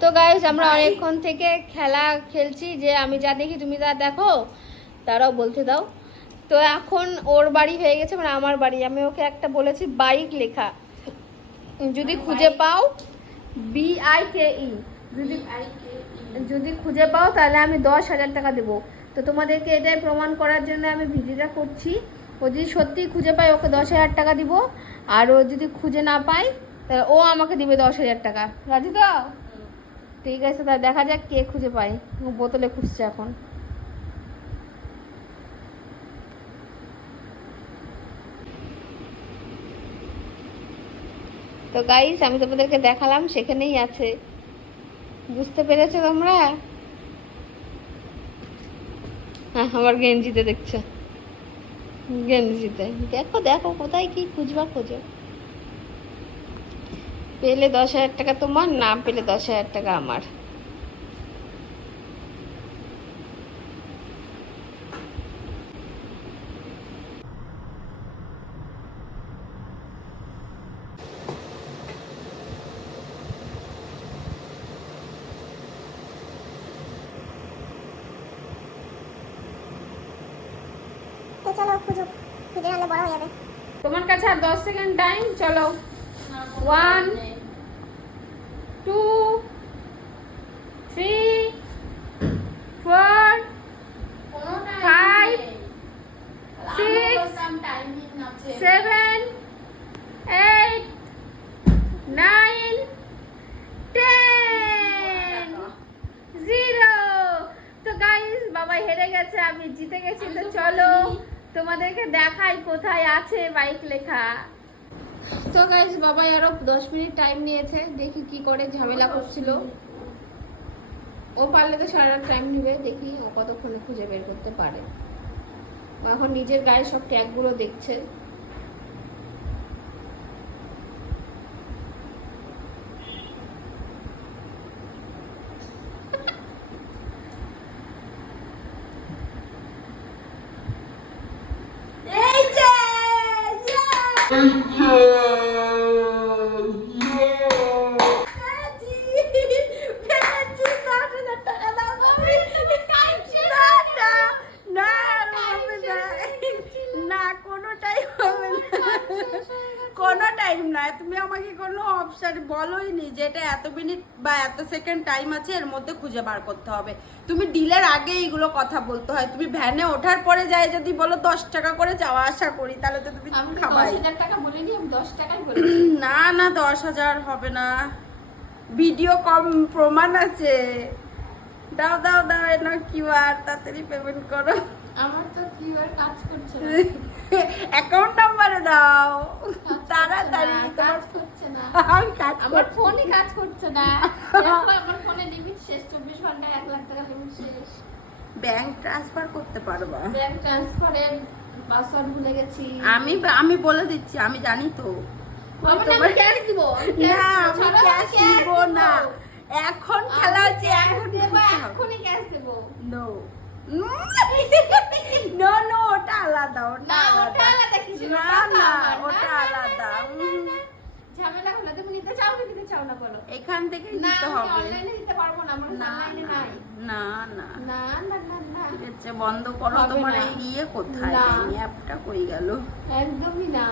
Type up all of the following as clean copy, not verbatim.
তো গাইস আমরা অনেকক্ষণ থেকে খেলা খেলছি, যে আমি যা দেখি তুমি যা দেখো, তারাও বলতে দাও। তো এখন ওর বাড়ি হয়ে গেছে, মানে আমার বাড়ি। আমি ওকে একটা বলেছি বাইক লেখা, যদি খুঁজে পাও, BIKE, যদি খুঁজে পাও তাহলে আমি 10,000 টাকা দেবো। তো তোমাদেরকে এটাই প্রমাণ করার জন্য আমি ভিডিওটা করছি। ও যদি সত্যি খুঁজে পায় ওকে 10,000 টাকা দিব, আর ও যদি খুঁজে না পায় তাহলে ও আমাকে দিবে 10,000 টাকা। রাজি তো? ঠিক আছে, তা দেখা যাক কে খুঁজে পায়। ও বোতলে খুঁজছে এখন। তো গাইস আমি তোমাদেরকে দেখালাম, সেখানেই আছে। বুঝতে পেরেছো তোমরা? হ্যাঁ, আমার গেঞ্জিতে দেখছো, গেঞ্জিতে দেখো। দেখো কোথায় কি খুঁজবা, খোঁজো। পেলে 10,000 টাকা তোমার, না পেলে 10,000 টাকা আমার। তো চলো খুঁজো, খুঁজে আনলে বড় হয়ে যাবে। তোমার কাছে আর 10 সেকেন্ড টাইম। চলো, 1 2 3 4 5 6 7 8 9 10 0। তো গাইস বাবা হেরে গেছে, আমি জিতে গেছি। তো চলো তোমাদেরকে দেখাই কোথায় আছে বাইক লেখা। তো গাইস বাবাই আরো 10 মিনিট টাইম নিয়েছে, দেখি কি করে। ঝামেলা করছিল ও, পারলে তো সারা রাত টাইম নেবে। দেখি ও কতক্ষণে খুঁজে বের করতে পারে। ও এখন নিজের গায়ে সব ট্যাগগুলো দেখছে। এই যে কোনো টাইম নাই। তুমি আমাকে কোনো অপশন বলোই নি যে এটা এত মিনিট বা এত সেকেন্ড টাইম আছে, এর মধ্যে খুঁজে বার করতে হবে। তুমি ডিলের আগে এইগুলো কথা বলতে হয়। তুমি ভ্যানে ওঠার পরে যায় যদি বলো 10 টাকা করে যাওয়া আসা করি, তাহলে তো তুমি খাবাই। 10,000 টাকা বলিনি, আমি 10 টাকাই বলি। না না, 10,000 হবে না। ভিডিও কম প্রমাণ আছে। দাও দাও দাও, এনা কিউআর, তাড়াতাড়ি পেমেন্ট করো। আমার তো কিউআর কাজ করছে না। অ্যাকাউন্ট নাম্বারে দাও তাড়াতাড়ি। কাজ করছে না, আমি কাজ আমার করছি। ফোনই কাজ করছে না। দেখো আমার ফোনে লিমিট শেষ, 24 ঘন্টায় 1 লাখ টাকা লিমিট শেষ। ব্যাংক ট্রান্সফার করতে পারবা? ব্যাংক ট্রান্সফারের পাসওয়ার্ড ভুলে গেছি। আমি বলে দিচ্ছি, আমি জানি তো। আমি ক্যাশ দিব। না, আমি ক্যাশ নিব না। এখন খেলা হচ্ছে, এখন দেব, এখনই ক্যাশ দেব। নো নো নো, ওটা আলাদা, ওটা না, ওটা আলাদা। আলাদা কিছু না না, ওটা আলাদা। ঝামেলা হলো। তুমি নিতে চাও কি নিতে চাও না বলো? এখান থেকে না, নিতে আমি হবে। অনলাইনে দিতে পারবো না, আমার না অনলাইনে নাই। না না না না না না, ঠিক আছে, বন্ধ করো। হবে তোমার না। এই ইয়ে কোথায়? না। এই অ্যাপটা কই গেল? একদমই না।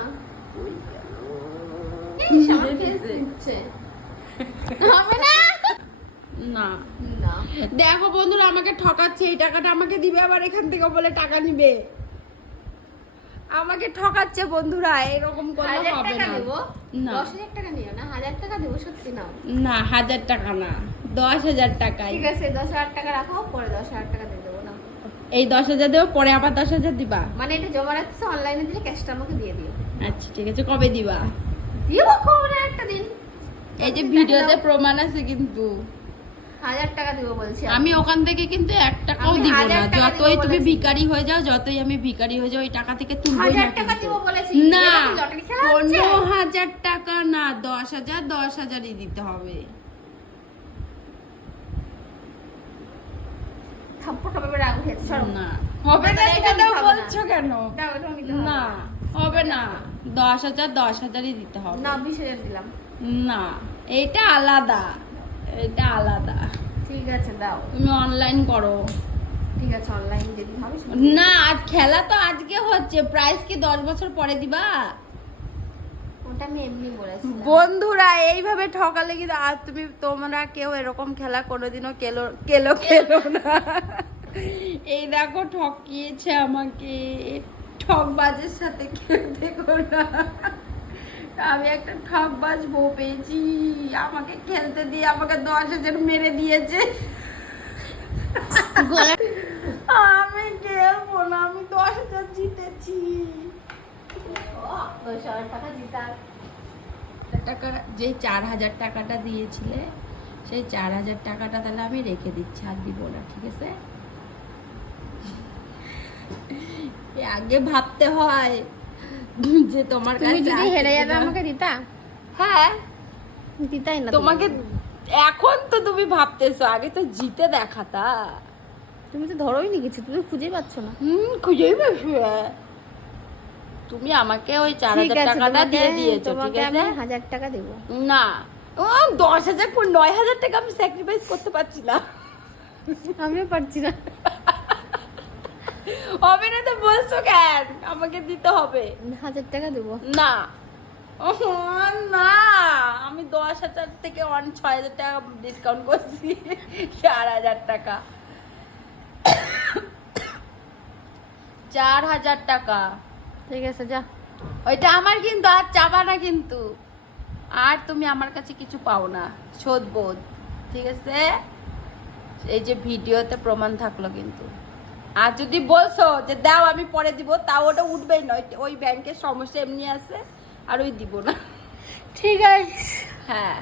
কই গেল? এই সামনে ফেস দিচ্ছে। হবে না। না না, দেখো বন্ধুরা, আমাকে ঠকাচ্ছে। এই টাকাটা আমাকে দিবে, আবার এখান থেকে বলে টাকা নিবে। আমাকে ঠকাচ্ছে বন্ধুরা, এরকম করলে 1000 হবে টাকা না। দেবো। না 10,000 টাকা নিও না, 1000 টাকা দেবো, সত্যি নাও। না, 1000 টাকা না, 10,000 টাকাই। ঠিক আছে, 10,000 টাকা রাখো, পরে 10,000 টাকা দিয়ে দেবো না। এই 10,000 দেবো, পরে আবার 10,000 দিবা? মানে এটা জমা রাখছো, অনলাইনে দিলে ক্যাশটা আমাকে দিয়ে দিও। আচ্ছা ঠিক আছে, কবে দিবা? দিব খবরে একটা দিন। এই যে ভিডিওতে প্রমাণ আছে কিন্তু। 1000 টাকা দিব বলছি আমি ওখান থেকে কিন্তু 1 টাকাও আমি দিব 1000 না। টাকা যতই দিব তুমি বলেছি। ভিখারি হয়ে যাও, যতই আমি ভিখারি হয়ে যাও, ওই টাকা থেকে তুলবই না 1000 টাকা কিন্তু। দিব বলেছি। না, এটা কি লটারি খেলা হচ্ছে? 15,000 টাকা না, 10,000, 10,000ই দিতে হবে। থাপ্পড় খাবে রাগ উঠেছে, সরো। না হবে না, এটা এটা আমি তো খাবো না। বলছো কেন? দাও, এটা আমি দিতে হবে না হবে না, 10,000, 10,000ই দিতে হবে। না, 20,000 দিলাম। না, এটা আলাদা। এটা আলাদা। ঠিক আছে দাও, তুমি অনলাইন করো। ঠিক আছে অনলাইন যেদিন হবে না, আজ খেলা তো আজকে হচ্ছে, প্রাইস কি 10 বছর পরে দিবা? ওটা আমি এমনি বলেছি। বন্ধুরা এইভাবে ঠকালে কিন্তু আর তোমরা কেউ এরকম খেলা কোনোদিনও খেলো না। এই দেখো ঠকিয়েছে আমাকে, ঠকবাজের সাথে খেলতে না। আমি একটা ঠকবাজ বউ পেয়েছি, আমাকে খেলতে দিয়ে আমাকে 10,000 মেরে দিয়েছে। আমি খেলবো না, আমি 10,000 জিতেছি। 10,000 টাকা জিতা। টাকা যে 4,000 টাকাটা দিয়েছিলে, সেই 4,000 টাকাটা তাহলে আমি রেখে দিচ্ছি, আর দিব না, ঠিক আছে? আগে ভাবতে হয় যে তোমার তুমি কাছে যদি আছে হেরে যাবে কিনা। আমাকে দিতা? হ্যাঁ, দিতাই না তোমাকে এখন তো তুমি ভাবতেছো, আগে তো জিতে দেখাতা। তুমি তো ধরোই নি কিছু, তুমি খুঁজে পাচ্ছ না। খুঁজেই পেয়েছো। তুমি আমাকে ওই 4,000 টাকাটা দিয়ে দিয়েছো, ঠিক তোমাকে আছে? আমি 1000 টাকা দেবো। না, 10,000 9,000 টাকা আমি স্যাক্রিফাইস করতে পারছি না। আমিও পারছি না। হবে না তো বলছো কেন? আমাকে দিতে হবে। 1000 টাকা দেবো। না, না, আমি 10,000 থেকে 6,000 টাকা ডিসকাউন্ট করছি, 4,000 টাকা। 4,000 টাকা। ঠিক আছে যা। ওইটা আমার কিন্তু, আর চাবা না কিন্তু, আর তুমি আমার কাছে কিছু পাও না, শোধ বোধ, ঠিক আছে? এই যে ভিডিওতে প্রমাণ থাকলো কিন্তু। আর যদি বলছো যে দাও আমি পরে দিব, তাও ওটা উঠবেই না, ওই ব্যাংকের সমস্যা এমনি আছে, আর ওই দিব না। ঠিক আছে। হ্যাঁ।